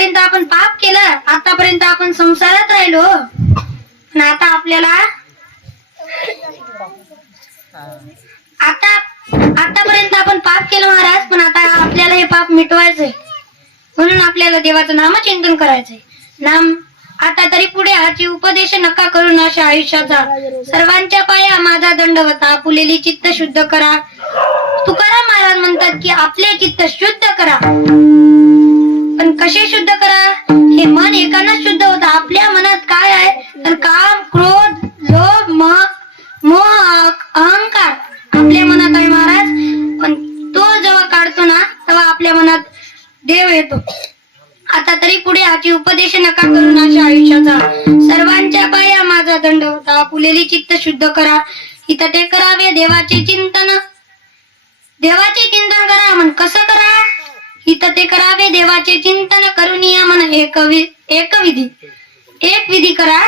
आतापर्यंत आपण पाप केलं, आतापर्यंत आपण संसारात राहिलो, आणि आता आपल्याला आतापर्यंत आपण पाप केलं महाराज, पण आता आपल्याला हे पाप मिटवायचंय, म्हणून आपल्याला देवाचं नामचिंतन करायचंय. नाम आता तरी पुढे हाची उपदेश नका करू नाशा आयुष्याचा. सर्वांच्या पाया माझा दंडवत, आपुलेली चित्त शुद्ध करा. तुकाराम महाराज म्हणतात की आपले चित्त शुद्ध करा, पण कसे शुद्ध करा? हे मन एकानंच शुद्ध होतं. आपल्या मनात काय आहे? तर काम, क्रोध, लोभ, मोह, अहंकार आपल्या मनात आहे महाराज. पण तो जेव्हा काढतो ना, तेव्हा आपल्या मनात देव येतो. आता तरी पुढे हाची उपदेश नका करू नाशा आयुष्याचा. सर्वांच्या पाया माझा दंड होता, आपुलेली चित्त शुद्ध करा. इथं ते करावे देवाचे चिंतन. देवाचे चिंतन करा म्हण कसं करा? इथं ते करावे देवाचे चिंतन करून या म्हण एक विधी. एक विधी करा,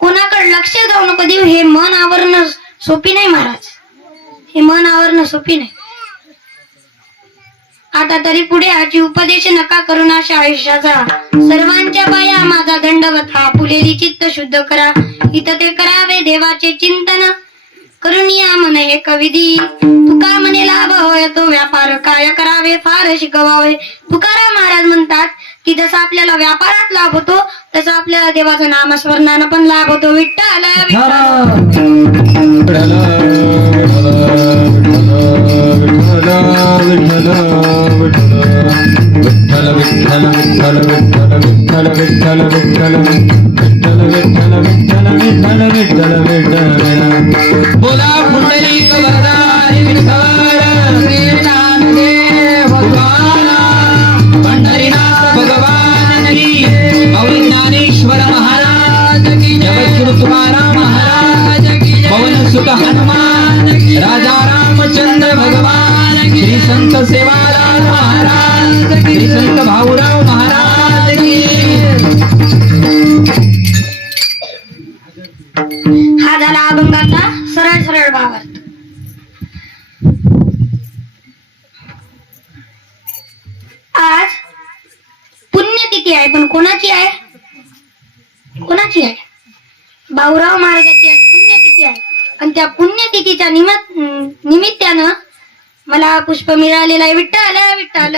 कोणाकडे लक्ष जाऊ नको देऊ. हे मन आवरणं सोपी नाही महाराज, हे मन आवरणं सोपी नाही. आता तरी पुढे हाची उपदेश नका करू नाशा आयुष्याचा. सर्वांच्या पाया माझा दंडवत, आपुलेली चित्त शुद्ध करा. इथं ते करावे देवाचे चिंतन करून या म्हणे एक विधी. तुका म्हणे लाभ होय तो व्यापार, काय करावे फार शिकवावे. तुकाराम महाराज म्हणतात की जसा आपल्याला व्यापारात लाभ होतो, तसा आपल्याला देवाचं नामस्मरणानं पण लाभ होतो. विठ्ठल बोला पुंडलिक वरदा भगवान पंढरीनाथ भगवान की, मौली ज्ञानेश्वर महाराज की, जगद्गुरु तुकाराम महाराज की, पवन सुत हनुमान की, राजा रामचंद्र भगवान की, श्री संत सेवालाल महाराज की, श्री संत भाऊराव महाराज की. हा झाला अभंगाचा सरळ सरळ भावार्थ. आज पुण्यतिथी आहे, पण कोणाची आहे? कोणाची आहे? भाऊराव महाराजाची आज पुण्यतिथी आहे. आणि त्या पुण्यतिथीच्या निमित्तानं मला पुष्प मिळालेलं आहे. विठ्ठल विठ्ठल.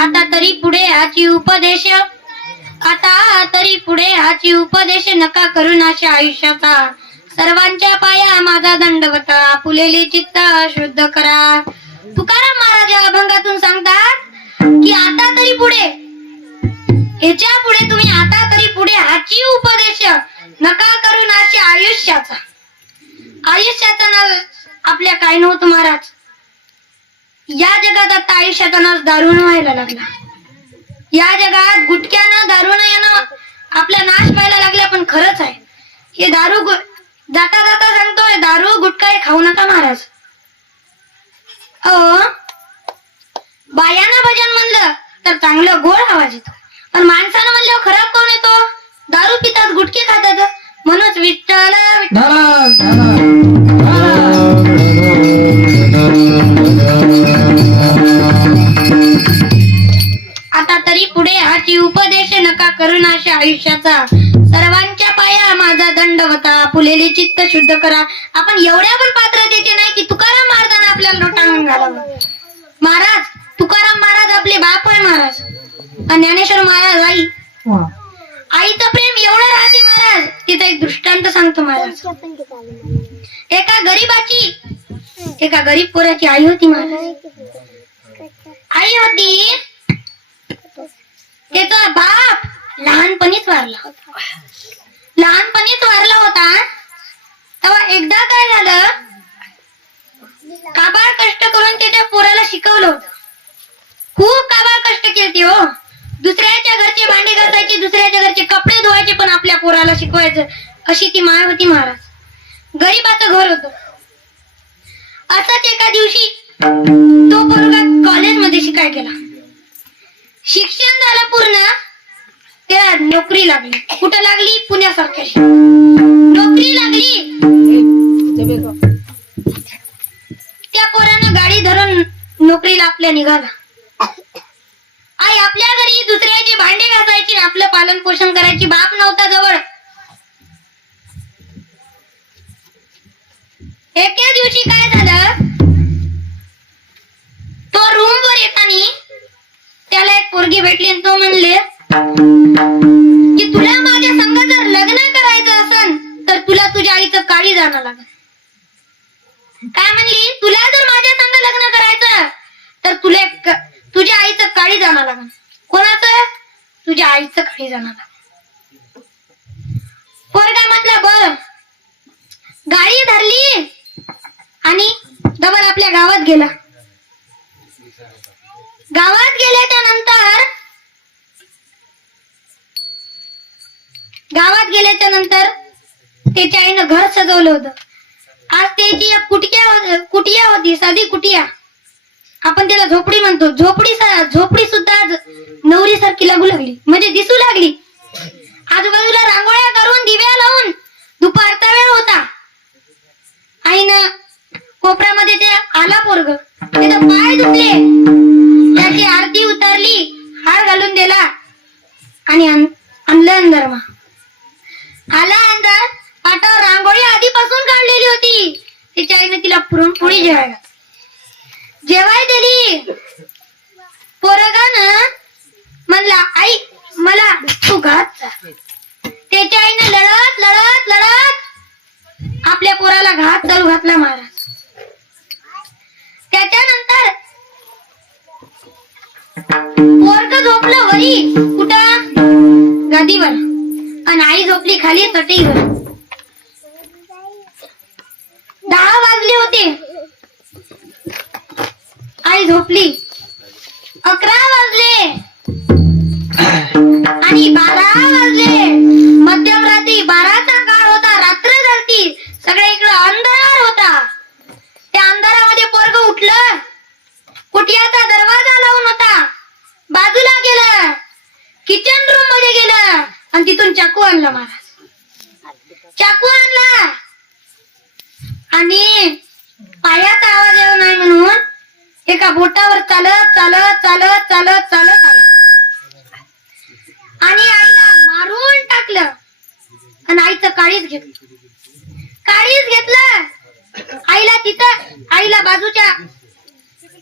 आता तरी पुढे हाची उपदेश, आता तरी पुढे हाची उपदेश नका करू नाशा आयुष्याचा. सर्वांच्या पाया माझा दंडवत, आपुलेली चित्त शुद्ध करा. तुकाराम महाराज या अभंगातून सांगतात की आता तरी पुढे, याच्या पुढे तुम्ही आता तरी पुढे हाची उपदेश नका करू नाशा आयुष्याचा. आयुष्याचा नाश आपल्या काय नव्हतं महाराज. या जगात आता आयुष्याचा नाश दारूनं व्हायला लागला. या जगात गुटक्यानं दारूनं येणं आपला नाश व्हायला लागला. पण खरंच आहे हे दारू, जाता जाता सांगतोय दारू गुटखा हे खाऊ नका महाराज. बायानं भजन म्हणलं तर चांगलं गोड आवाज येतो, पण माणसानं म्हणल्यावर खराब कोण येतो? दारू पितात, गुटखे खातात. म्हणूनच विठ्ठल आता तरी पुढे हाची उपदेश नका करू नाशा आयुष्याचा. सर्वांच्या पाया माझा दंडवत, आपुलेली चित्त शुद्ध करा. आपण एवढ्या पण पात्रतेचे नाही की तुकाराम महाराजांना आपल्याला लोटांगण घालावं. महाराज तुकाराम महाराज आपले बाप आहे महाराज, आणि ज्ञानेश्वर महाराज आई. आईचं प्रेम एवढं राहते महाराज. तिचा एक दृष्टांत सांगतो महाराज. एका गरीब पोराची आई होती महाराज. आई होती, त्याचा बाप लहानपणीच वारला होता. तेव्हा एकदा काय झालं, काबाड कष्ट करून त्याच्या पोराला शिकवलं होतं. खूप काबाड कष्ट केलते हो. दुसऱ्याच्या घरचे भांडे घासायचे, दुसऱ्याच्या घरचे कपडे धुवायचे, पण आपल्या पोराला शिकवायचं, अशी ती माय होती महाराज. गरीबाचं घर होतं. असंच एका दिवशी तो पोरगा कॉलेजमध्ये शिकाय गेला. शिक्षण झालं पूर्ण, त्याला नोकरी लागली. कुठं लागली? पुण्यासारख्या नोकरी लागली. आपल्या निघाला. आई आपल्या घरी दुसऱ्याचे भांडे घासायची, आपलं पालन पोषण करायची बाप नव्हता जवळ. एके दिवशी काय झालं, तो रूम वर येताना त्याला एक पोरगी भेटली आणि तो म्हणले की तुला माझ्या संग जर लग्न करायचं असेल तर तुला तुझ्या आईचं काळी जाणं लागेल. काय म्हणली, तुला जर माझ्या संग लग्न करायचं तर तुला तुझ्या आईचं काळी जाणं लागेल. कोणाचं? तुझ्या आईचं काळी जाणं लागेल. पोरगा म्हटलं बर. गाडी धरली आणि डबल आपल्या गावात गेला. गावात गेल्याच्या नंतर त्याच्या आईनं घर सजवलं होतं. आज त्याची एक कुटिया होती, साधी कुटिया. आपण त्याला झोपडी म्हणतो. झोपडी सुद्धा नवरी सारखी लागू लागली, म्हणजे दिसू लागली. आजूबाजूला रांगोळ्या करून दिव्या लावून दुपारचा वेळ होता. आईनं कोपऱ्यामध्ये ते आला पोरग, त्याचा पाय धुतले, त्याची आरती उतरली, हार घालून दिला आणि आणलं अंदर. आला अंदर, पाटावर रांगोळी आधीपासून काढलेली होती. तिच्या आईने तिला पुरणपोळी जेवाय दिली. पोरगानं म्हणला आई मला तू घात जा. त्याच्या आईने लढत लढत लढत आपल्या पोराला घात चालू घातला महाराज. त्याच्यानंतर पोरग झोपलं वरी, कुठं? गादीवर. आणि आई झोपली खाली चटईवर. 10 वाजले होते. आई झोपली. 11 वाजले आणि 12 वाजले. मध्यम रात्री 12चा काळ होता. रात्र झाली. सगळ्या इकडे अंधार होता. त्या अंधारामध्ये पोरग उठलं. कुटियाचा दरवाजा लावून होता. बाजूला गेलं, किचन रूम मध्ये गेलं आणि तिथून चाकू आणला महाराज. चाकू आणला आणि पायाचा आवाज येऊ नये म्हणून एका बोटावर चालत चालत चालत चालत चालत आला आणि आईला मारून टाकलं आणि आईचं काळीच घेतलं.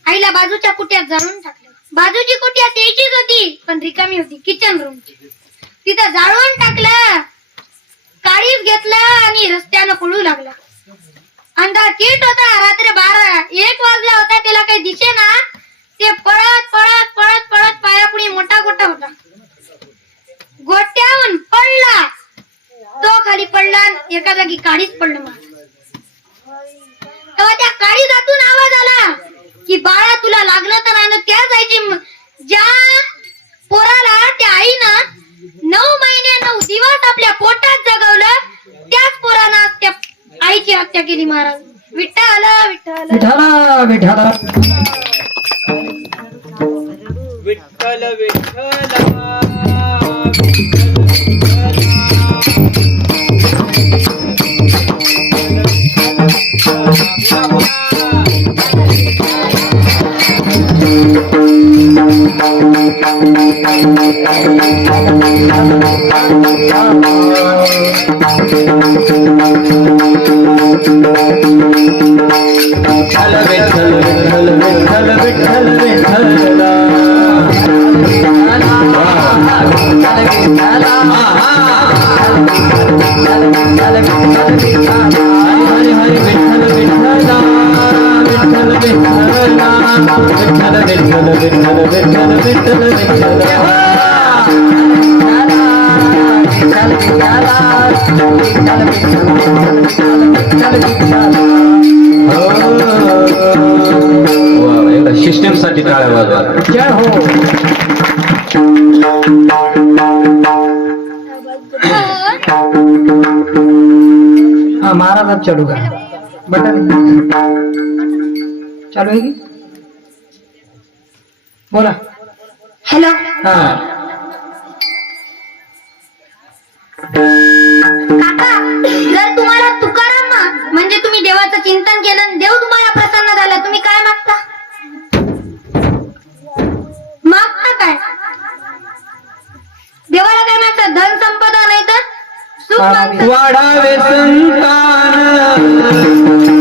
आईला बाजूच्या कुट्यात जाळून टाकलं. बाजूची कुटिया त्याचीच होती पण रिकामी होती, किचन रूम. तिथं जाळून टाकलं, काळीच घेतलं आणि रस्त्यानं पळू लागला. अंधार कीट होता. रात्री 1 वाजला होता. त्याला काही दिसे ना. ते पळत पळत पळत पळत पायापुढे मोठा गोटा होता. गोट्याहून पडला. तो खाली पडला. एका जागी काळीच पडलं मला. तेव्हा त्या काळीजातून आवाज आला की बाळा तुला लागलं तर आहे ना. त्या जायची ज्या पोराला त्या आईनं 9 महिने 9 दिवस आपल्या पोटात जगवलं, त्याच पोरानं त्या आईची हत्या केली महाराज. विठ्ठल विठ्ठल विठ्ठल विठ्ठल विठ्ठल विठ्ठल सिस्टम साठी टाळ्या वाजवा. जय हो. हाँ महाराज अब चालू का बटन चालू है कि बोला. हॅलो. हाँ काका, जर तुम्हाला तुकाराम म्हणजे तुम्ही देवाचं चिंतन केलं, देव तुम्हाला प्रसन्न झाला, तुम्ही काय मागता? सुख मागतात. वाढावे संतान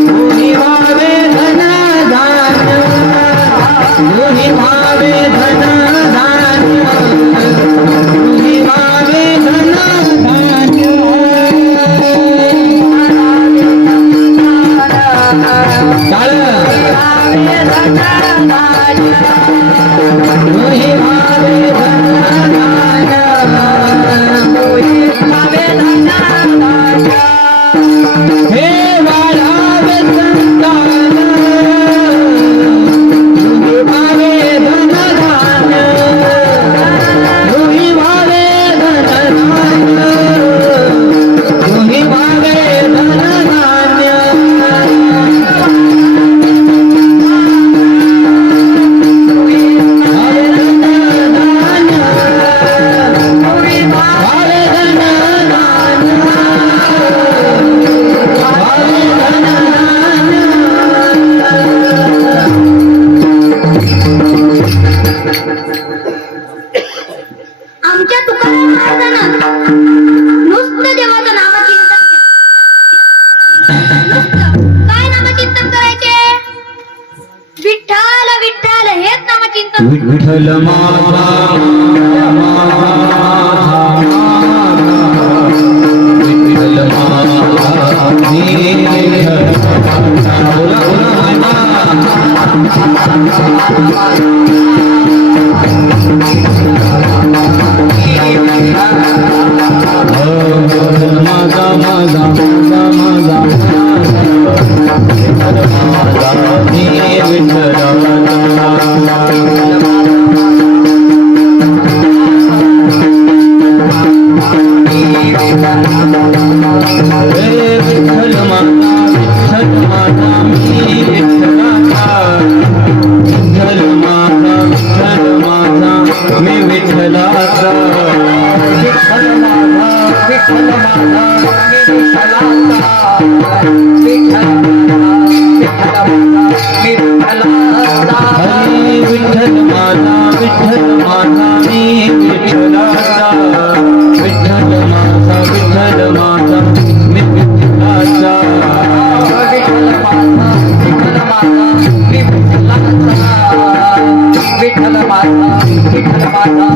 दोन्ही भावे धन धान्य दोन्ही भावे धन धान्य दोन्ही भावे धन धान्य दोन्ही भावे धन धान्य हे वाढावे संतान दोन्ही भावे धन धान्य दोन्ही भावे धन धान्य दोन्ही भावे धन धान्य आमच्या तुकाराम महाराजांना नुसतं देवाचं नामचिंतन केलं. नुसतं काय नामचिंतन करायचे? विठ्ठल विठ्ठल हेच नामचिंतन. विठ्ठल माझा विठ्ठल माझा बोला माझा माझा माझा विठ्ठल माझा मी विठ्ठलाचा विठ्ठल माझा मी विठ्ठलाचा विठ्ठल माझा मी विठ्ठलाचा विठ्ठल माझा मी विठ्ठलाचा विठ्ठल माझा मी विठ्ठलाचा विठ्ठल माझा मी विठ्ठलाचा विठ्ठल माझा विठ्ठल माझा मी विठ्ठलाचा विठ्ठल माझा विठ्ठल माझा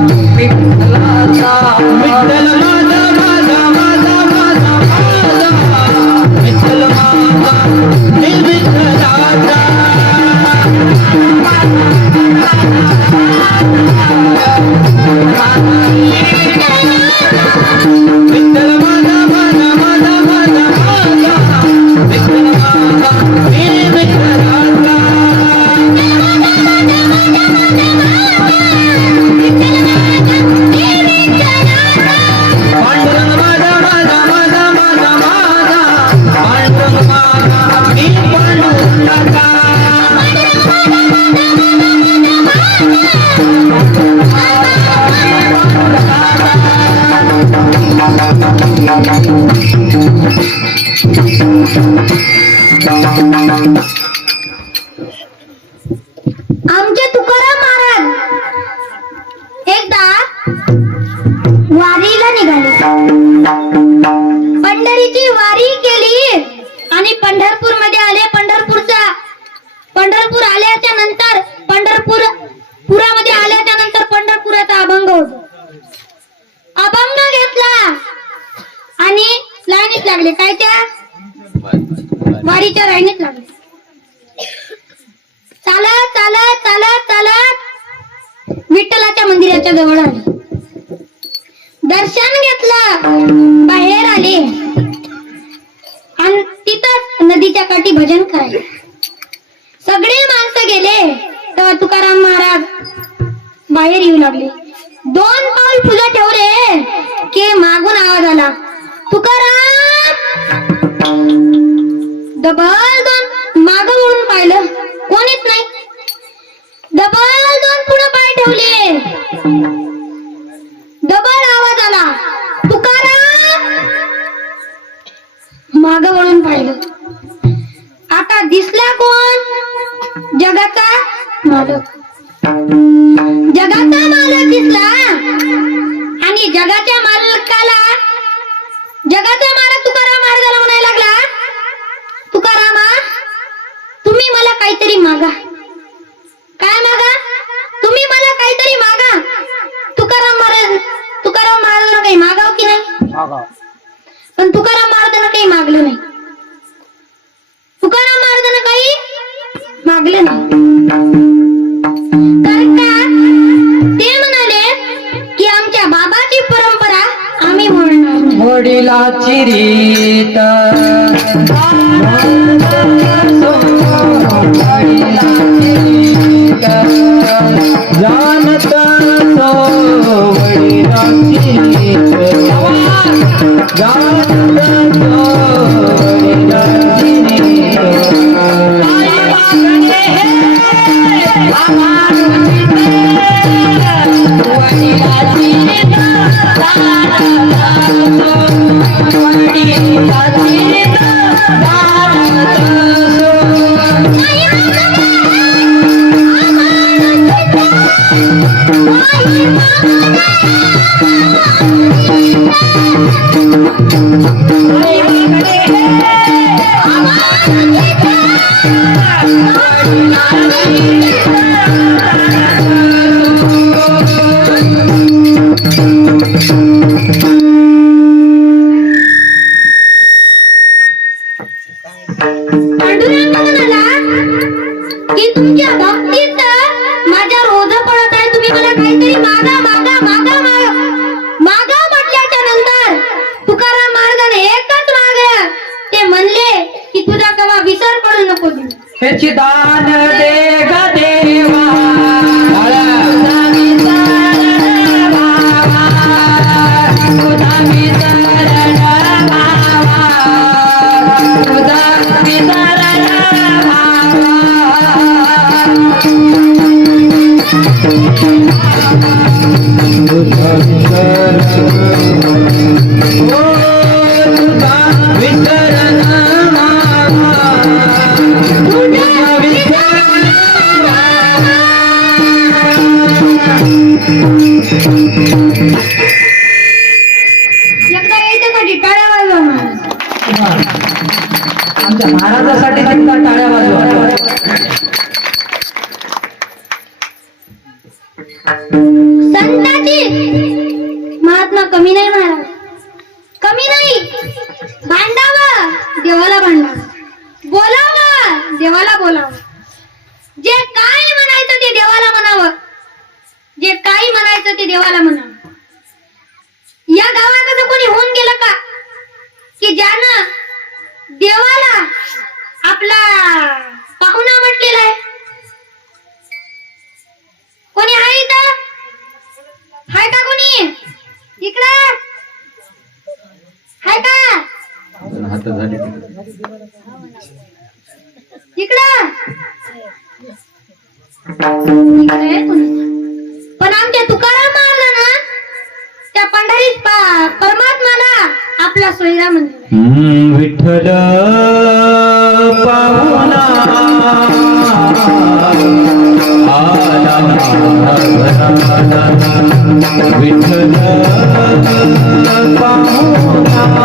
मी विठ्ठलाचा पांडुरंग माझा पांडुरंग माझा मी पांडुरंगाचा आमचे तुकाराम महाराज एकदा वारीला निघाले. पंढरीची वारी केली आणि पंढरपूर मध्ये आले. पंढरपूर आल्याच्या नंतर पुरामध्ये आल्याच्या नंतर पंढरपुराचा अभंग होतो. अभंग घेतला आणि लाईनीत लागले. काय त्या वारीच्या लाईनीत लागले. चालत चालत चालत चालत विठ्ठलाच्या मंदिराच्या जवळ आले. दर्शन घेतलं, बाहेर आले आणि तिथंच नदीच्या काठी भजन करायला सगळे माणसं गेले. तेव्हा तुकाराम महाराज बाहेर येऊ लागले. 2 पाऊल पुढे ठेवले की मागून आवाज आला, तुकाराम. डबल 2 माग वळून पाहिलं, कोणीच नाही. डबल 2 पुढे पाय ठेवले, डबल आवाज आला, तुकाराम. माग वळून पाहिलं, आता दिसला कोण? जगाचा मालक. जगाचा मालक दिसला आणि जगाच्या मालकाला जगाचा मागा. काय मागा? तुम्ही मला काहीतरी मागा. तुकाराम महाराजांना काही मागाव की नाही? पण तुकाराम महाराजांना काही मागलं नाही. तुकाराम महाराजांना काही मागलं नाही. कारण का ते म्हणाले की आमच्या बाबाची परंपरा आम्ही मोडणार नाही. वडिलाची रीत जानत सो वडिलाची रीत जानत सो वडिलाची पांडुरंग म्हणाला की तुमच्या भक्तीत माझ्यावर ओझं पडत आहे. तुम्ही मला काहीतरी मागा मागा मागा मागा मागा म्हटल्याच्या नंतर तुकाराम महाराजांनी एकच मागलं. ते म्हणले की तुझा कवा विसर पडू नको देऊ. ह्याची दान दे ग देवा एकदा यायच्यासाठी टाळ्या वाजवा महाराज. आमच्या महाराजासाठी सुद्धा टाळ्या वाजवा. संताची महात्मा कमी नाही महाराज, कमी नाही. भांडावं देवाला भांडावं, बोलावं देवाला बोलावं. जे काय म्हणायचं ते देवाला म्हणावं, जे काही म्हणायचं ते देवाला म्हणावं. या गावात असं कोणी होऊन गेलं का की ज्यानं देवाला आपला पाहुणा म्हटलेला आहे? कोणी आहे इथं? हाय का कोणी इकडं? हाय का इकडं? इकडे कोणी? पण आमच्या तुकाराम महाराजांना त्या पंढरी परमात्माला आपला सोयरा म्हणतो. विठ्ठल पाहुणा आला विठ्ठल पाहुणा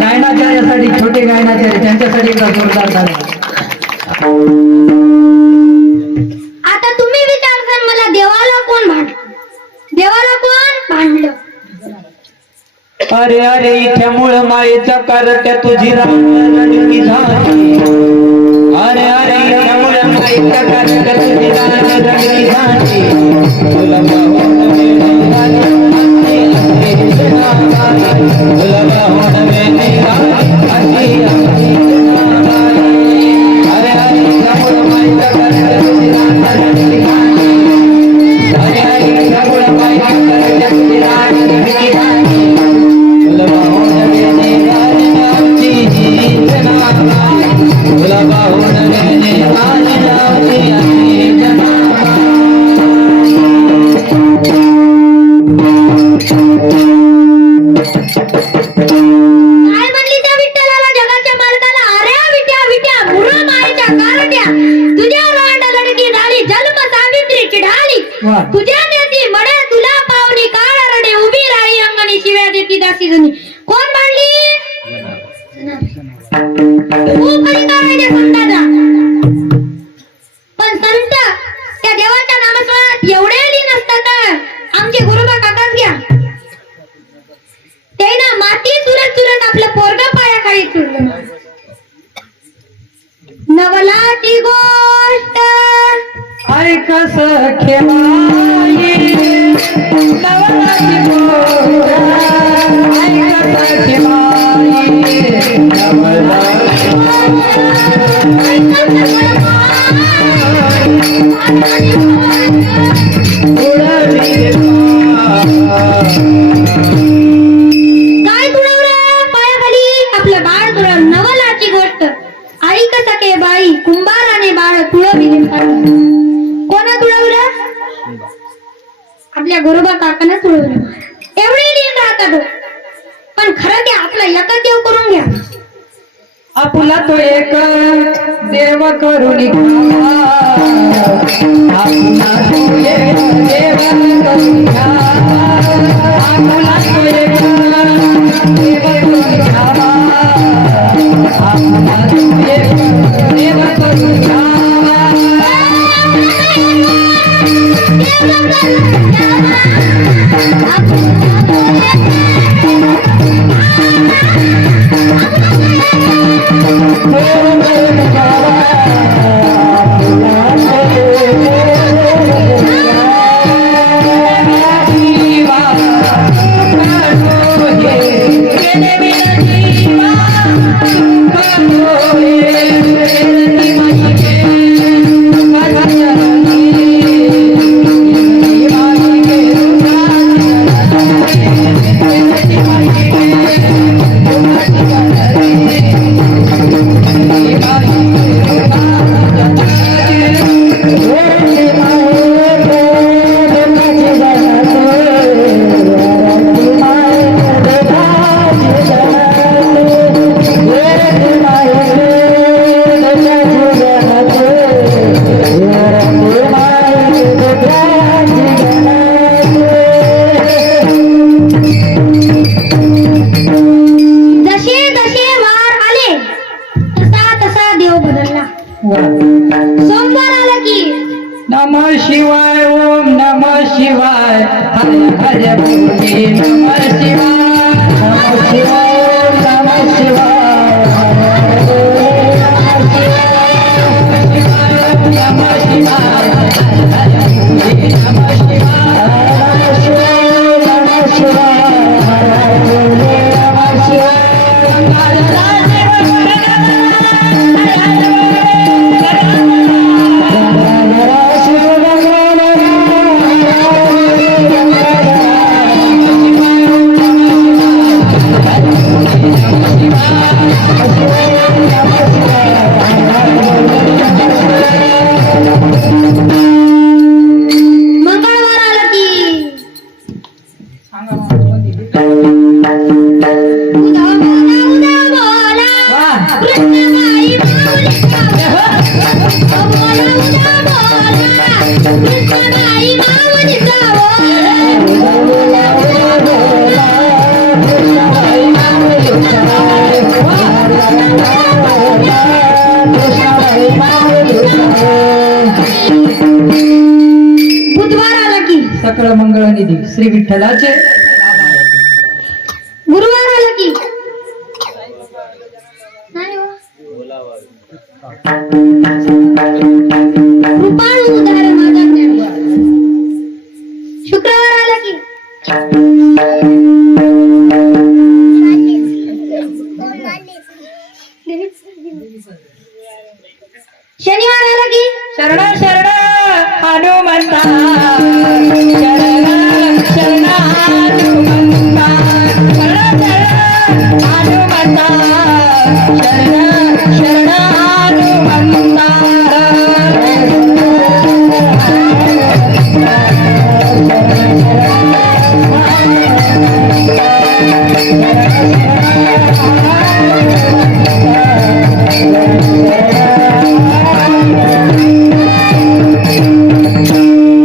गायनाचार्यासाठी छोटे गायनाचार्य त्यांच्यासाठी एकदा जोरदार झाला. आता तुम्ही विचारसान मला देवाला कोण भांडलं? अरे अरे इथ्यामुळं मायेच्या कारट्या तुझी रडकी झाली. अरे अरे इथ्यामुळं मायेच्या कारट्या तुझी रडकी झाली. तुला पाहून वेळ झाली, असे जनाबाई. तुला पाहून वेळ झाली, अशी जनाबाई. अरे अरे इथ्यामुळं मायेच्या कारट्या तुझी रडकी झाली. अरे अरे इथ्यामुळं मायेच्या कारट्या तुझी रडकी झाली. तुला पाहून काय म्हणली त्या विठ्ठलाला, जगाच्या मालकाला? अरे विट्या मुरुळ मायेच्या कारट्या तुझ्या रांड लडकी झाली, जन्म सावित्रीची ढाली. वा. तुझ्या नेती मडे तुला पावली, काळ रडे उभी राही अंगणी, शिव्या देती दासी जणी. कोण भांडली? खूप खरी करायचे संताचा. पण संत त्या देवाच्या नामस्मरणात एवढे लीन असतात. आमचे गुरुबा काकाच घ्या, ते ना माती चुरत आपलं पोरग पायाखाली चुरलं. नवलाची गोष्ट ऐक सखे माई, नवलाची गोष्ट ऐक सखे माई. काय तुडवलं पायाखाली? आपलं बाळ तुडव. नवलाची गोष्ट ऐक सखे बाई, कुंभाराने बाळ तुळविले. कोणा तुडवलं? आपल्या गुरुबा काकानं तुडवलं. एवढे लीन राहतात. पण खरं ते आपला एकच देव करून घ्या. आपला तो एक देव करून घ्या. आपला तो एक देव करून घ्या. आपला तो एक देव करून घ्या. आपला तो एक देव करून घ्या. सोमवार आला की नमः शिवाय, ओम नमः शिवाय, हरे हरे बोले नमः शिवाय. नमः शिवाय, ओम नमः शिवाय, हरे हरे बोले नमः शिवाय. नमः शिवाय, नमः शिवाय, नमः शिवाय, नमः शिवाय, हरे हरे बोले नमः शिवाय. Shiva. कृष्णाबाई माऊलीचा बुधवार आला की सकळ मंगळ निधी श्री विठ्ठलाचे गुरुवार आला की नाही हो. कृपाळू उदार माझा ज्ञानोबा. शुक्रवार आला की शनिवार आला की शरण शरण हनुमंता शरण शरण हनुमंता शरण शरण हनुमंता शरण शरण हनुमंता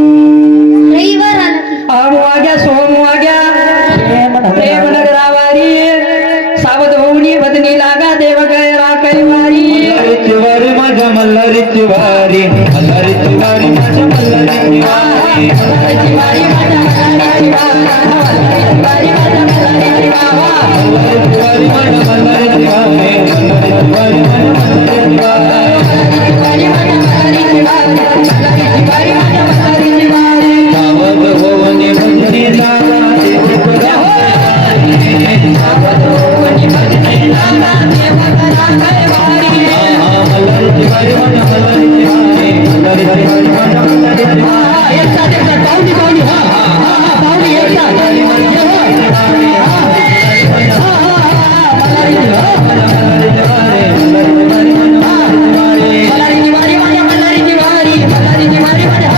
रविवार आला की वाग्या सोमवाग्या प्रेम नगरावारी सावध होऊनी बदनी लागा देव गैरा कैवारी मल्हारीची वारी माझ्या मल्हारीची वारी मल्हारीची वारी माझ्या मल्हारीची वारी मल्हारीची वारी माझ्या मल्हारीची वारी मल्हारीची वारी माझ्या मल्हारीची वारी मल्हारीची वारी माझ्या मल्हारीची वारी मल्हारीची वारी माझ्या मल्हारीची वारी सावध होऊनी बदनी लागा देव गैरा सावध होऊनी बदनी लागा देव गैरा कैवारी मल्हारीची वारी माझ्या मल्हारीची वारी मल्हारीची वारी माझ्या मल्हारीची वारी पाहुणी पाहुणी हा हा हा पाहुणी एकदा मल्हारीची वारी माझ्या मल्हारीची वारी मल्हारीची वारी माझ्या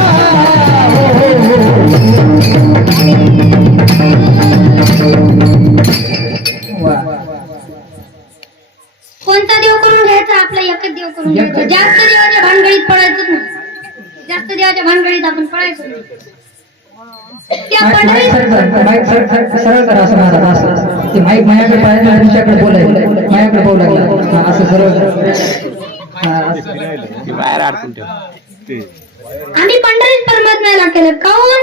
कोणता देव करून घ्यायचा आपला एकच देव करून घ्यायचा जास्त देवाच्या भानगडीत पडायचंच नाही जास्त देवाच्या भानगडीत आपण पडायचं नाही त्या पंढरीत माईक सरळ करा असं महाराज असं ते माईक माझ्याकडे पाहिजे आणि तुमच्याकडे बोलायला माझ्याकडे बोलू लागला हा, असं सरळ हा, असं. बाहेर अडकून ठेव आम्ही पंढरीत परमात्म्याला केलं काऊन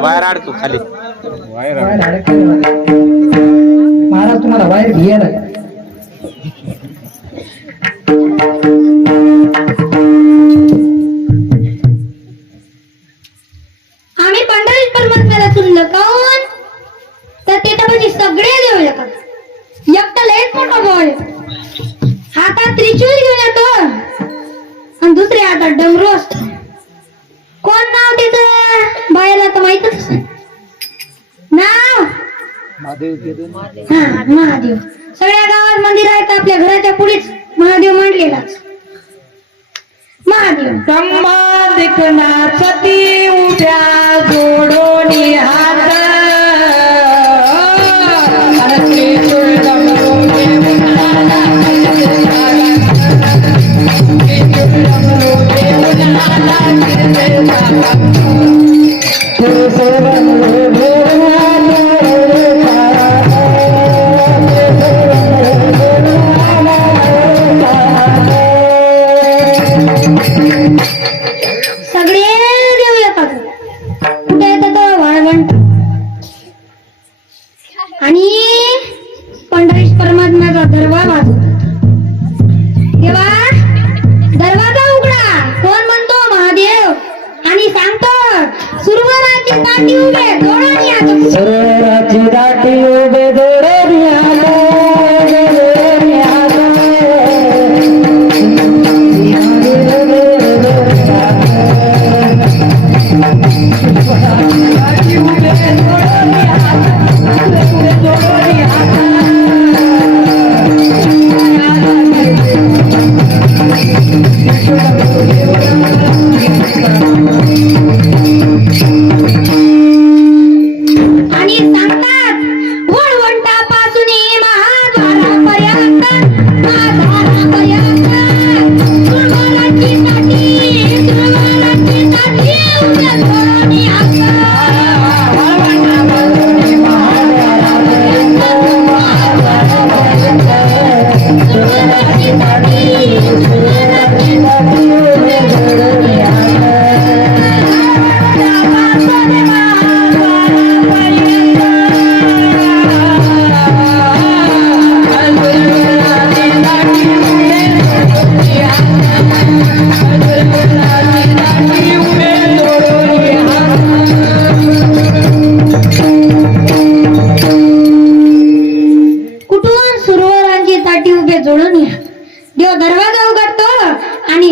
बाहेर अडकू खाली वायर अडकलं. महाराज तुम्हाला वायर घ्यायला आम्ही पंढरीत परमात्म्याला चुनलं काऊन तर त्याच्यापाशी सगळे देव येतात एकटा लयच मोठा भाऊ आहे हातात त्रिशूल घेऊन येतो आणि दुसऱ्या हातात डमरू असतो कोण नाव त्याचं बायला तर माहितच असेल. नाव हा महादेव सगळ्या गावात मंदिर आहेत आपल्या घराच्या पुढेच महादेव मांडलेलाच महादेव संबादिकना सती उभ्या जोडोनी हात त्रिशूळ डमरू घेऊन आला त्रिशूळ डमरू घेऊन आला सगळे देव येतात कुठे येतात वाळवंट आणि पंढरीश परमात्म्याचा दरवा वाजवतात तेव्हा दरवाजा उघडा कोण म्हणतो महादेव आणि सांगतो सुरवराची ताटी उभे जोडून या सरळाची दाटी उभे जोडोनी हात आणि सांगतात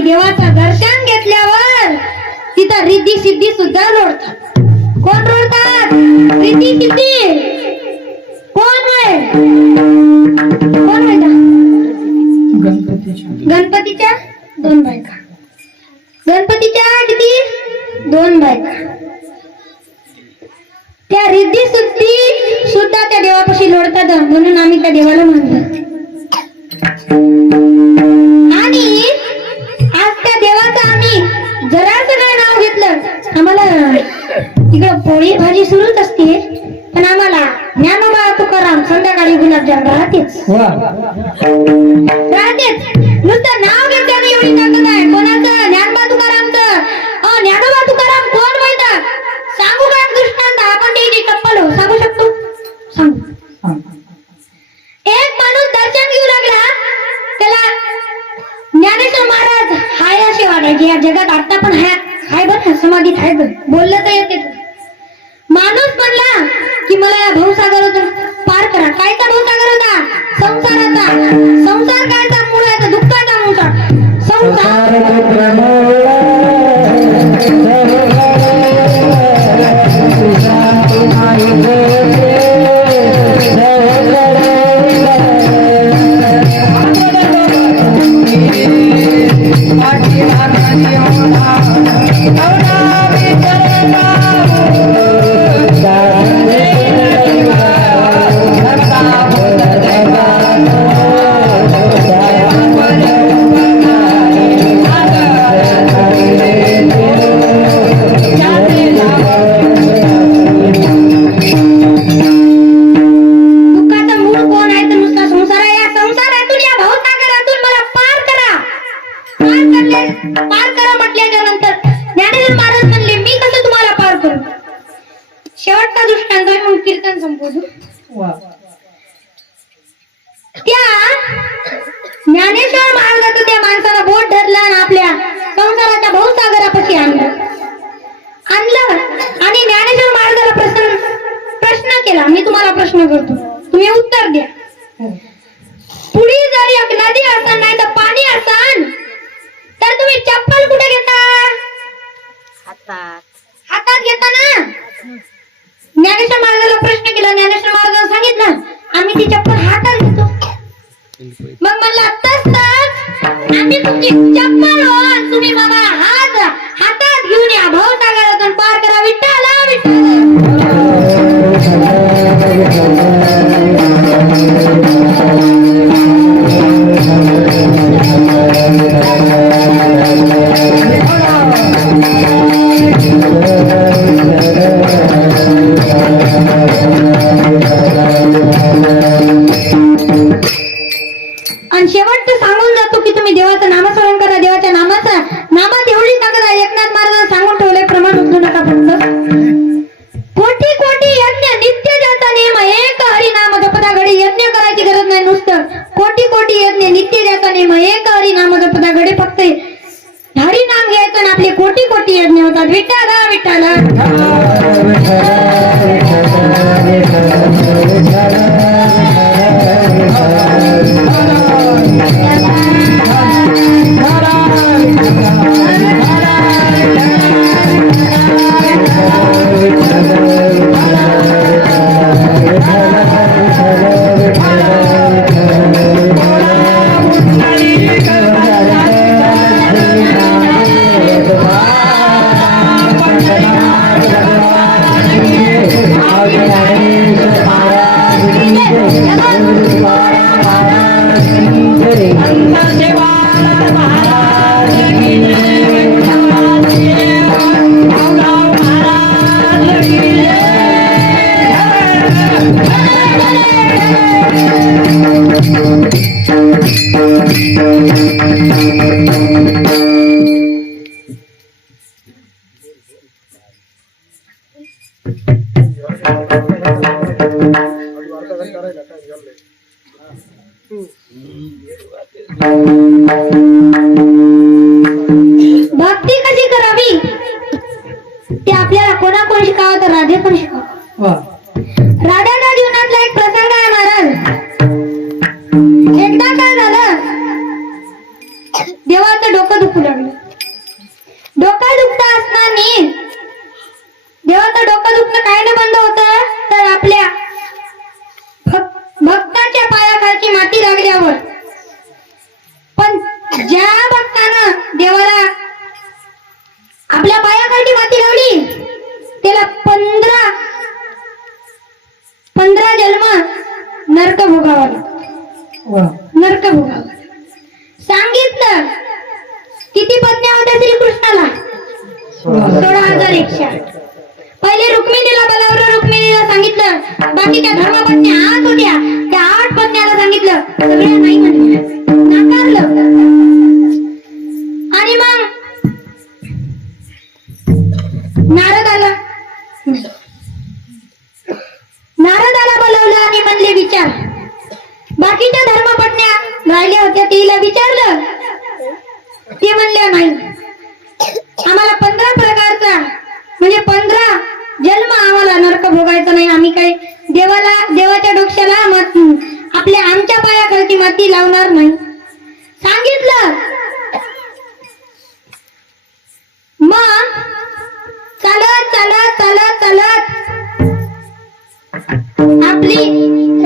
देवाचं दर्शन घेतल्यावर तिथं रिद्धी सिद्धी सुद्धा लोटतात. कोण लोटतात? रिद्धी सिद्धी. कोण होय? कोण होय? गणपतीच्या 2 बायका. गणपतीच्या किती? 2 बायका. त्या रिद्धी सिद्धी सुद्धा त्या देवापाशी लोटतात, म्हणून आम्ही त्या देवाला मानतो. आणि आज त्या देवाचं आम्ही जरा सगळं नाव घेतलं, आम्हाला इकडं पोळी भाजी सुरूच असते, पण आम्हाला ज्ञानोबा तुकाराम संध्याकाळी गुलाबजाम राहतेच. नुसतं नाव घेतल्याने एवढी ताकद आहे. कोणाचं? ज्ञानोबा तुकारामचं. ज्ञानोबा तुकाराम कोण माहिती? सांगू का दृष्टांत? आपण त्याची चप्पल सांगू शकतो? सांगू. एक माणूस दर्शन घेऊ लागला, त्याला ज्ञानेश्वर महाराज हाय असे वाटायचे. या जगात आता पण हाय बरं, समाधीत हाय बरं, बोललं तर येते. माणूस म्हणला की मला या भवसागरातून पार करा. कायचा भवसागर होता? संसाराचा. संसार कायचा? मुळाचा, दुःखाचा मुळा. संसार पार करा म्हटल्याच्या नंतर ज्ञानेश्वर महाराज म्हणले, मी कसं तुम्हाला पार करू? शेवटचा दृष्टांत आहे, मग कीर्तन संपवतो. त्या ज्ञानेश्वर महाराजाचं त्या माणसाला बोट धरलं आणि आपल्या संसाराच्या भवसागरापाशी आणलं आणि ज्ञानेश्वर महाराजाला प्रश्न केला. मी तुम्हाला प्रश्न करतो, तुम्ही उत्तर द्या. पुढे जर एक नदी असन नाही तर पाणी असन, तर तुम्ही चप्पल कुठे घेता? हातात घेता ना. ज्ञानेश्वर महाराजाला प्रश्न केला. ज्ञानेश्वर महाराजांना सांगितलं, आम्ही ती चप्पल हातात घेतो. मग म्हणलं, तसंच आम्ही तुमची चप्पल तुम्ही बाबा हातात घेऊन या, भवसागरातून पार करा. विठ्ठला विठ्ठला. आणि शेवटचं सांगून जातो की तुम्ही देवाचं नामस्मरण करा. देवाच्या नामात एवढी ताकद आहे. एकनाथ महाराजांना सांगून ठेवले, प्रमाण उचलू नका. फक्त कोटी कोटी यज्ञ नित्य ज्याचा नेम, एक हरिनाम जपता घडी. यज्ञ करायची गरज नाही, नुसतं कोटी कोटी यज्ञ नित्य ज्याचा नेम, एक हरिनाम जपता घडी. फक्त हरिनाम घ्यायचं आणि आपले कोटी कोटी यज्ञ होतात. विठ्ठला विठ्ठला. भक्ती कशी करावी ते आपल्याला कोणाकोण शिकावं? तर राधे पण शिकावं. राधाच्या जीवनातला एक प्रसंग आहे महाराज. एकदा काय झालं, देवाचं डोकं दुखू लागलं. त्यावर. पण ज्या भक्तानं देवाला आपल्या पायाखाली माती लावली त्याला 15 जन्म नरक भोगावा लागतो. नरक भोगावा. सांगितलं किती पत्न्या होत्या श्रीकृष्णाला? 16,108. पहिले रुक्मिणीला बोलावलं, रुक्मिणीला सांगितलं. बाकीच्या धर्मपत्न्या 8 होत्या, त्या 8 पत्न्याला सांगितलं, सगळ्या नाही म्हणल्या, नाकारलं. आणि मग नारदाला बोलावलं आणि म्हणले विचार. बाकीच्या धर्मपत्न्या राहिल्या होत्या तिला विचारलं, ते म्हणल्या नाही, आम्हाला 15 प्रकारचा म्हणजे 15 जन्म आम्हाला नरक भोगायचं नाही. आम्ही काही देवाच्या डोक्याला आपल्या आमच्या पायाखालची माती लावणार नाही सांगितलं. मग चालत चालत चालत चालत आपली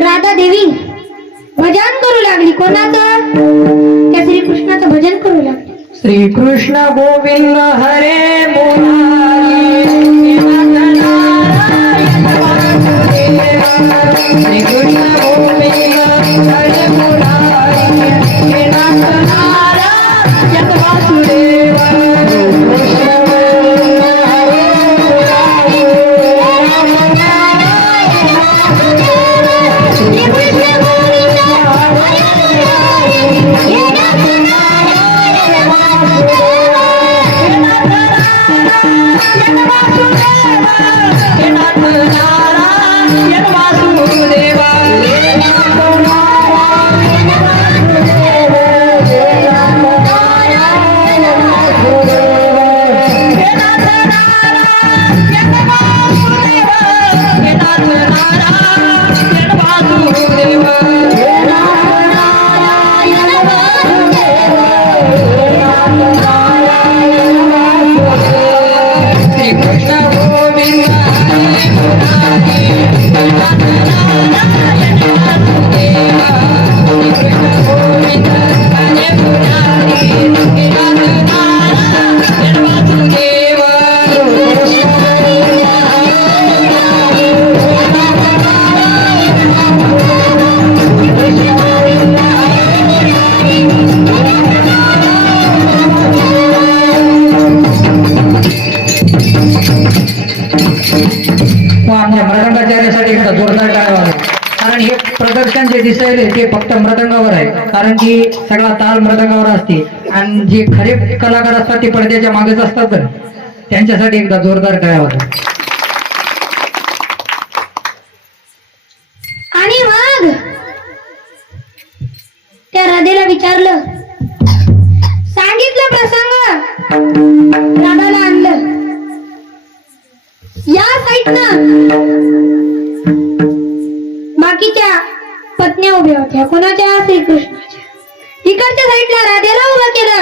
राधा देवी भजन करू लागली. कोणाचं? त्या श्रीकृष्णाचं भजन करू लागली. श्रीकृष्ण गोविंद हरे मुरारी श्रीकृष्ण गोविंद हरे मुरारी हे नाथ नारायण वासुदेव. आमच्या मृदंगाचार्यासाठी एकदा जोरदार टाळ्या वाजवा. कारण हे प्रदर्शन जे दिसायले ते फक्त मृदंगावर आहे, कारण की सगळा ताल मृदंगावर असते आणि जे खरे कलाकार असतात ते पडद्याच्या मागेच असतात, तर त्यांच्यासाठी एकदा जोरदार टाळ्या वाजवा. आणि मग त्या राधेला विचारलं, सांगितलं प्रसंग, राधाला आणलं. या साईडनं बाकीच्या पत्न्या उभ्या होत्या. कोणाच्या? श्रीकृष्णाच्या. इकडच्या साईडला राधेला उभं केलं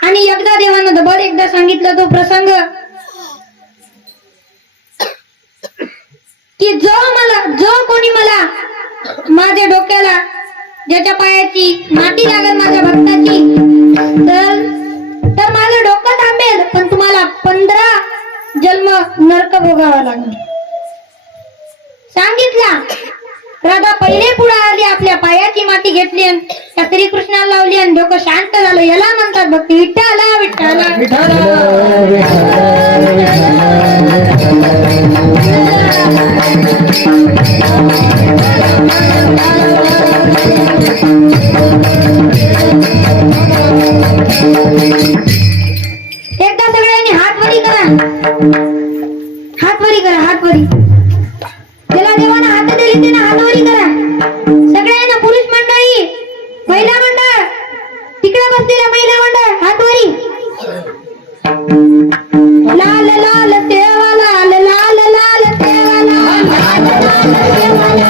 आणि एकदा देवानं डबल एकदा सांगितलं तो प्रसंग की जो कोणी मला माझ्या डोक्याला ज्याच्या पायाची माती लागेल माझ्या भक्ताची तर माझं डोकं थांबेल, पण तुम्हाला 15 जन्म नरक भोगावा लागेल सांगितला. राधा पहिले पुढे आली, आपल्या पायाची माती घेतली आणि त्या श्रीकृष्णाला लावली आणि डोकं शांत झालं. याला म्हणतात भक्ती. विठ्ठला विठ्ठला एकदा सगळ्यांनी हात वरी करा, हात वरी करा, हात वरी. ज्याला देवानं हात दिली त्याने हात वरी करा. सगळ्यांना पुरुष मंडळी, महिला मंडळ, तिकडे बसलेल्या महिला मंडळ हात वरी. लाल लाल सेवा, लाल लाल लाल सेवा, लाल लाल सेवा, लाल लाल सेवा,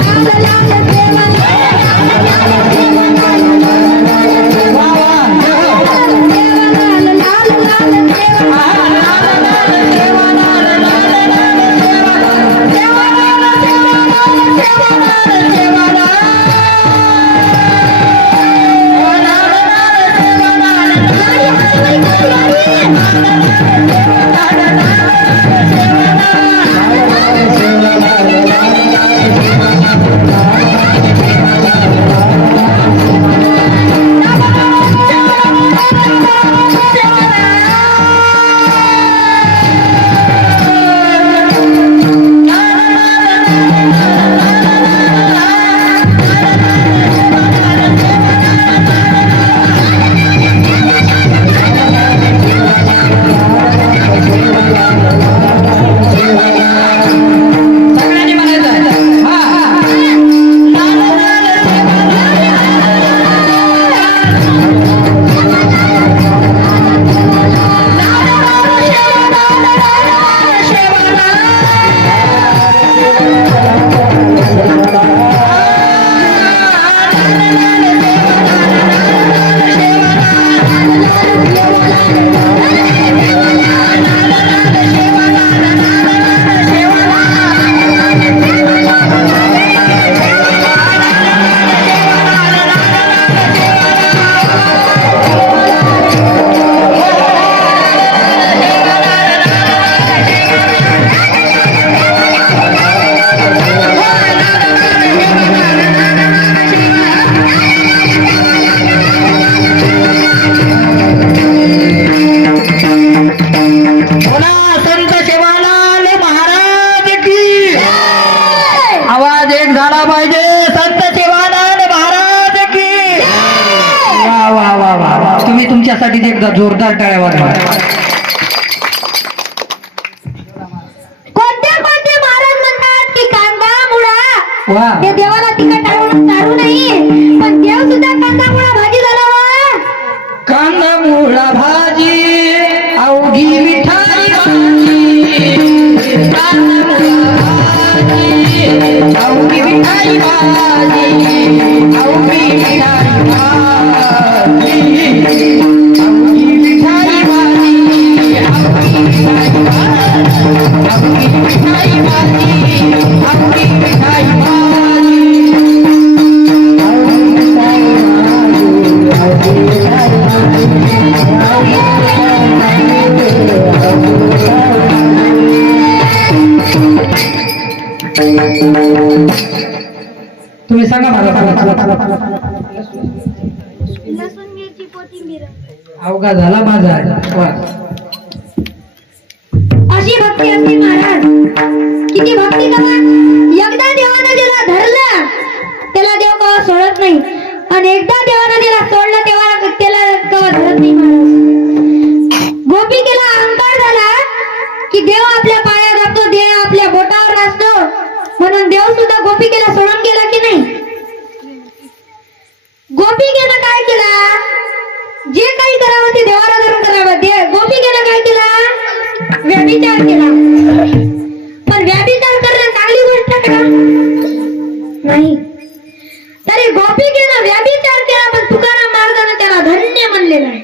लाल लाल सेवा. पाहिजे संत शिवानंद महाराज की. वा वा वा वा वा. तुम्ही तुमच्यासाठी एकदा जोरदार टाळ्या वाजवा. कोणते कोणते महाराज म्हणतात की कांदा मुळा वा. ते देवाला तिखट चारू नाही, पण देव सुद्धा कांदा मुळा भाजी झाला वा. कांदा मुळा भाजी अवघी मिठाई भाजी. कांदा मुळा भाजी अवघी मिठाई भाजी. अवघी मिठाई भाजी. अवघी मिठाई भाजी. अवघी मिठाई भाजी. अवघी मिठाई भाजी. अवघी मिठाई भाजी. तुम्ही सांगा मला. लसूण मिरची कोथिंबीर अवघा झाला माझा. वा. अशी भक्ती असते महाराज. किती भक्ती करा. एकदा देवानं ज्याला धरलं त्याला देव कवा सोडत नाही, आणि एकदा देवानं ज्याला सोडलं तेव्हा त्याला कवा धरत नाही महाराज. गोपिकेला अहंकार झाला की देव आपल्या पायात असतो, देव आपल्या बोटावर असतो, म्हणून देव सुद्धा गोपिकेला सोडून गेला की नाही. गोपिकेनं काय केला, जे काही करावं ते देवाला धरून करावं. गोपिकेनं काय केला, व्यभिचार केला. पण व्यभिचार करणं चांगली गोष्ट का नाही. तरी गोपिकेनं व्यभिचार केला, पण तुकाराम महाराजांना त्याला धन्य म्हणलेलं आहे.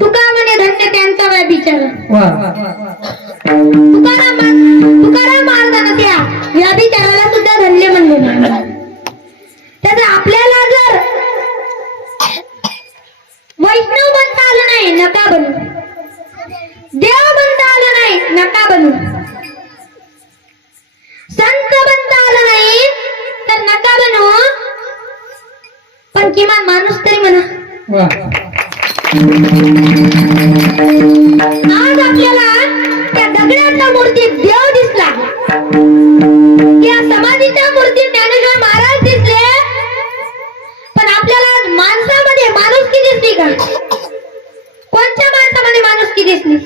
तुका म्हणे धन्य त्यांचा व्यभिचार. तुकाराम महाराजांना त्या व्यभिचाराला सुद्धा धन्य म्हणलेलं आहे. त्याचा आपल्याला जर वैष्णव बनता आलं नाही नका बनू, देव बनता आलं नाही नका बनू, संत बनता आलं नाही तर नका बनू, पण किमान माणूस तरी म्हणा. आज आपल्याला त्या दगडाच्या मूर्तीत देव दिसला, त्या समाधीच्या मूर्तीत ज्ञानेश्वर महाराज दिसले, पण आपल्याला आज माणसामध्ये माणुसकी दिसली का? कोणत्या माणसामध्ये माणुसकी दिसली?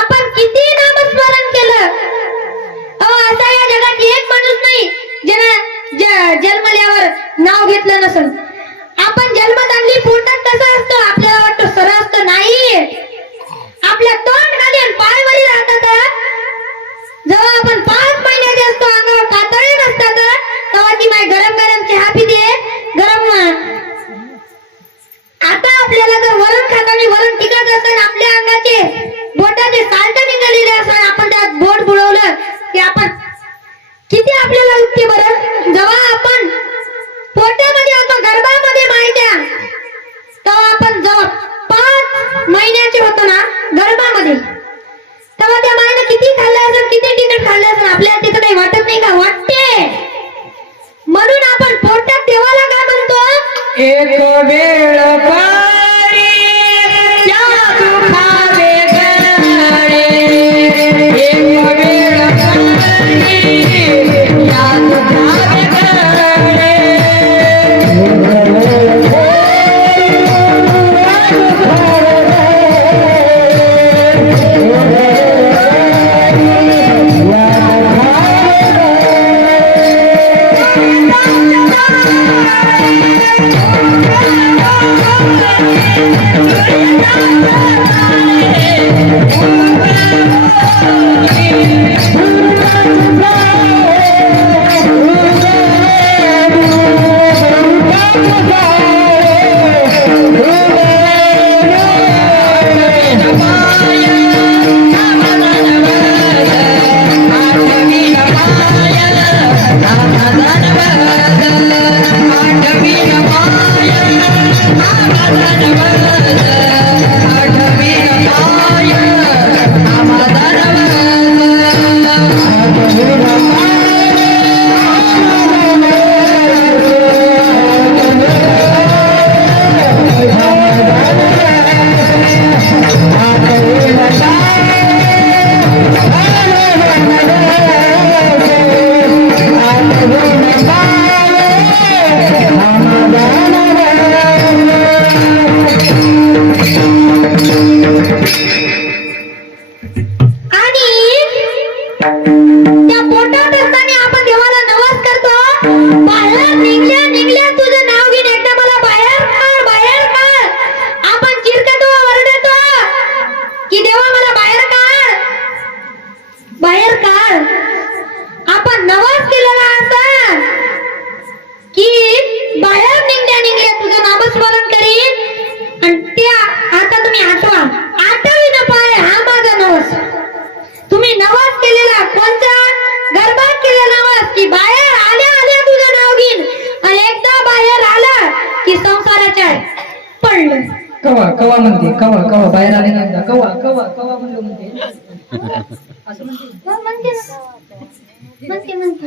आपण किती नामस्मरण केलं, असा या जगात एक माणूस नाही ज्यानं जन्मल्यावर नाव घेतलं नसेल. आपण जन्मात आणली पोटात कसं असतं, आपल्याला वाटतं सरळ असतं, नाही. आपल्या तोंड खाली आणि पाय वरी राहतात. जेव्हा आपण 5 महिन्याचे असतो, अंगावर कातळे नसतात, तेव्हा ती माय गरम गरम चहा पिते, गरम. आता आपल्याला जर वरण खाताना वरण तिखट असतं, आपल्या अंगाचे बोटाचे साल्ट निघालेले असतात, आपण त्यात बोट बुडवलं की आपण किती आपल्याला उठते बरं. जेव्हा आपण पोटामध्ये होतो, गर्भामध्ये मायच्या, तेव्हा आपण जेव्हा 5 महिन्याचे होतो ना गर्भामध्ये, तेव्हा त्या मायनं किती खाल्लं असेल, किती तिखट खाल्लं असेल, आपल्याला तिथं काही वाटत नाही का? वाटते. म्हणून आपण पोटात देवाला काय म्हणतो, एक वेळ पारी या दुखावे गळे. एक वेळ पारी या दुखावे गळे. कवा कवा म्हणते कवा कवा बाहेर आले ना कवा कवा कवा म्हणलं म्हणते असं म्हणते हो, म्हणते ना. म्हणते.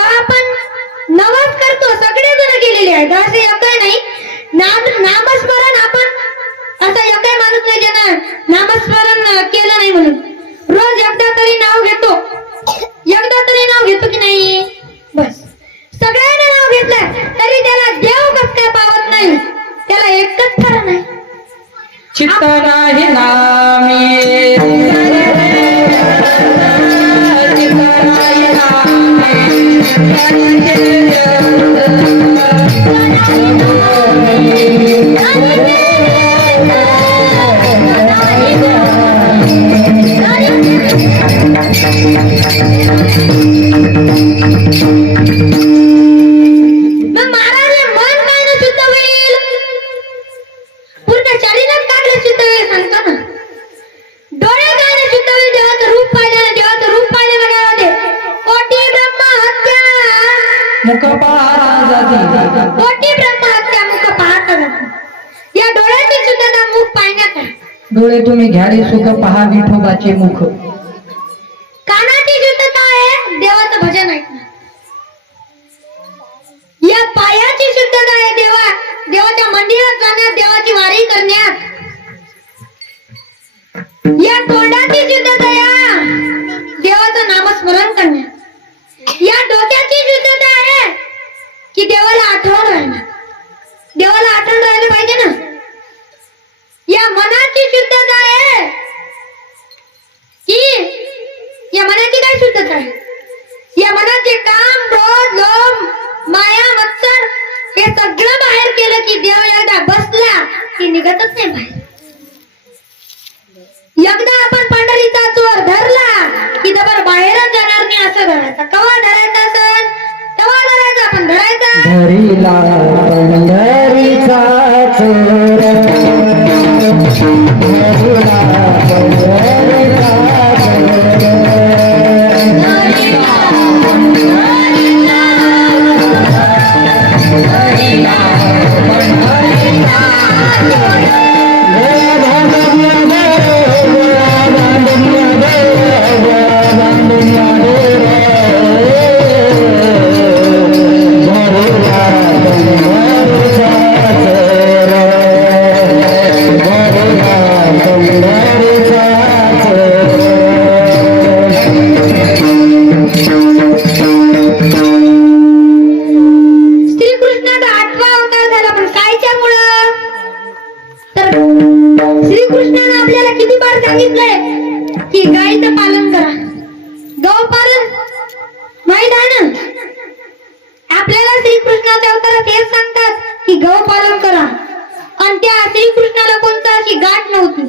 आपण नवस करतो, सगळेजण केलेले आहेत, असं एकही नाही. नामस्मरण आपण असं एकही माणूस नाही ज्यानं नामस्मरण केलं नाही म्हणून. रोज एकदा तरी नाव घेतो, की नाही? बस सगळ्यांना नाव घेतलं तरी त्याला देव कस काय पावत नाही, त्याला एकच खरं नाही. चित्त नाही नामी चित्त नाही मग महाराजले मन काय न शुद्ध होईल, पूर्ण शरीरात काय न शुद्ध होईल सांगतो ना. डोळे काय न शुद्ध होईल, देवाचं रूप पाहिलं, देवाचं रूप पाहिलं बघा. कोटी ब्रह्म हत्या, मुख पाहता कोटी ब्रह्म हत्या, मुख पाहता जाती. या डोळ्याची शुद्धता मुख पाहण्यात आहे. डोळे तुम्ही घ्यारे सुख पहा विठोबाचे मुख. कानाची शुद्धता आहे देवाचं भजन ऐकणं. या पायाची शुद्धता आहे देवाच्या मंदिरात जाण्यात, देवाची वारी करण्यात. या तोंडाची शुद्धता या देवाचं नामस्मरण करण्यात. या डोक्याची शुद्धता आहे की देवाला आठवण राहणं, देवाला आठवण राहायला पाहिजे ना. या मनाची शुद्धता आहे की या मनाची काय शुद्धता आहे, या मनाचे काम, क्रोध, लोभ, माया, मत्सर हे सगळं बाहेर केलं की देव एकदा बसला की निघतच नाही बाहेर. एकदा आपण पंढरीचा चोर धरला की जबर बाहेरच जाणार नाही. असं धरायचं, कवा धरायचा असेल तेव्हा धरायचा, आपण धरायचा धरीला पंढरीचा चोर धरीला पंढरीचा श्रीकृष्णाचा 8वा अवतार झाला, पण कायच्यामुळं? तर श्रीकृष्णाने आपल्याला किती बार सांगितलंय की गायीचं पालन करा, गौ पालन माहित आहे ना. आपल्याला श्रीकृष्णाच्या अवतारात हेच सांगतात की गौ पालन करा. आणि त्या श्रीकृष्णाला कोणता अशी गाठ नव्हती.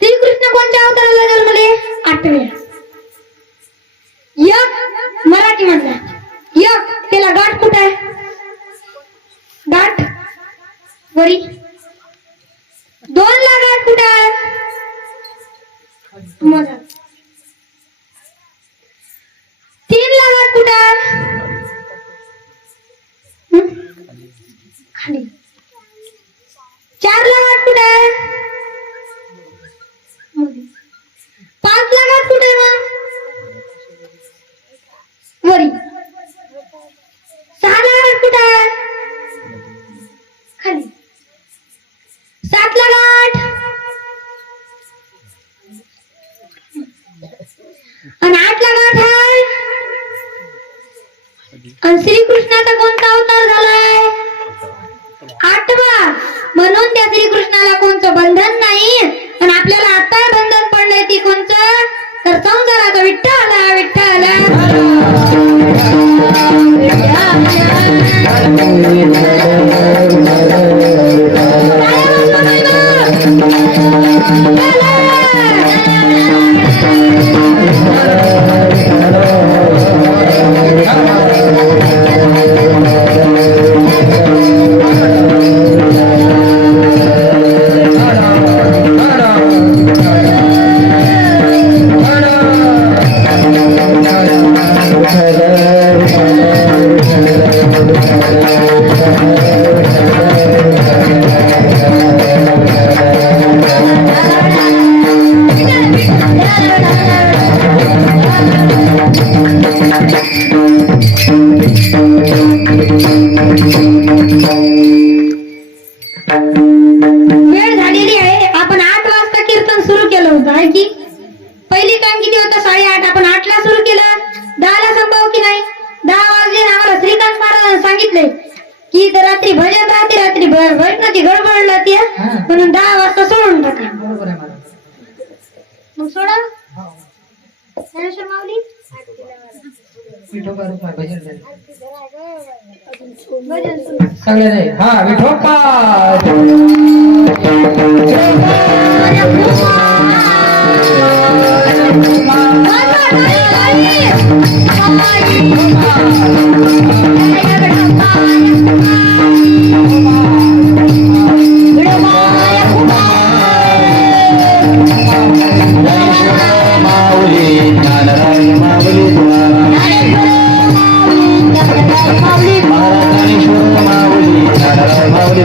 श्रीकृष्ण कोणत्या अवताराला जन्मले? 8व्या. एक मराठी मधला एक, त्याला गाठ कुठे आहे? गाठ वरी. 2 ला गाठ कुठे आहे? मधात. 3 ला गाठ कुठे आहे? खाली. 4 ला गाठ कुठे आहे? मध्ये. 5 ला गाठ कुठे आहे मग? वरी. 6 ला गाठ कुठे आहे? खाली. 7 ला गाठ आणि 8 ला गाठ आहे. आणि श्रीकृष्णाचा कोणता अवतार झालाय? 8वा. म्हणून त्या श्रीकृष्णाला कोणतं बंधन नाही. आणि आपल्याला आता बंधन पडलंय ती कोणतं? तर संसाराचं. Vitthal Vitthal Thank you. वैष्णवची गडबडला ती हा. म्हणून 10 वाजता सोडून टाकली. बरोबर आहे मला. मग सोडा हो. ज्ञानेश्वर माऊली विठोबा रुक्माई भजन झाले. भजन सुरू. सगळे नाही. हा विठोबा. माऊली ज्ञानराय माऊली महाराजानेश्वर माऊली ज्ञानराय माऊली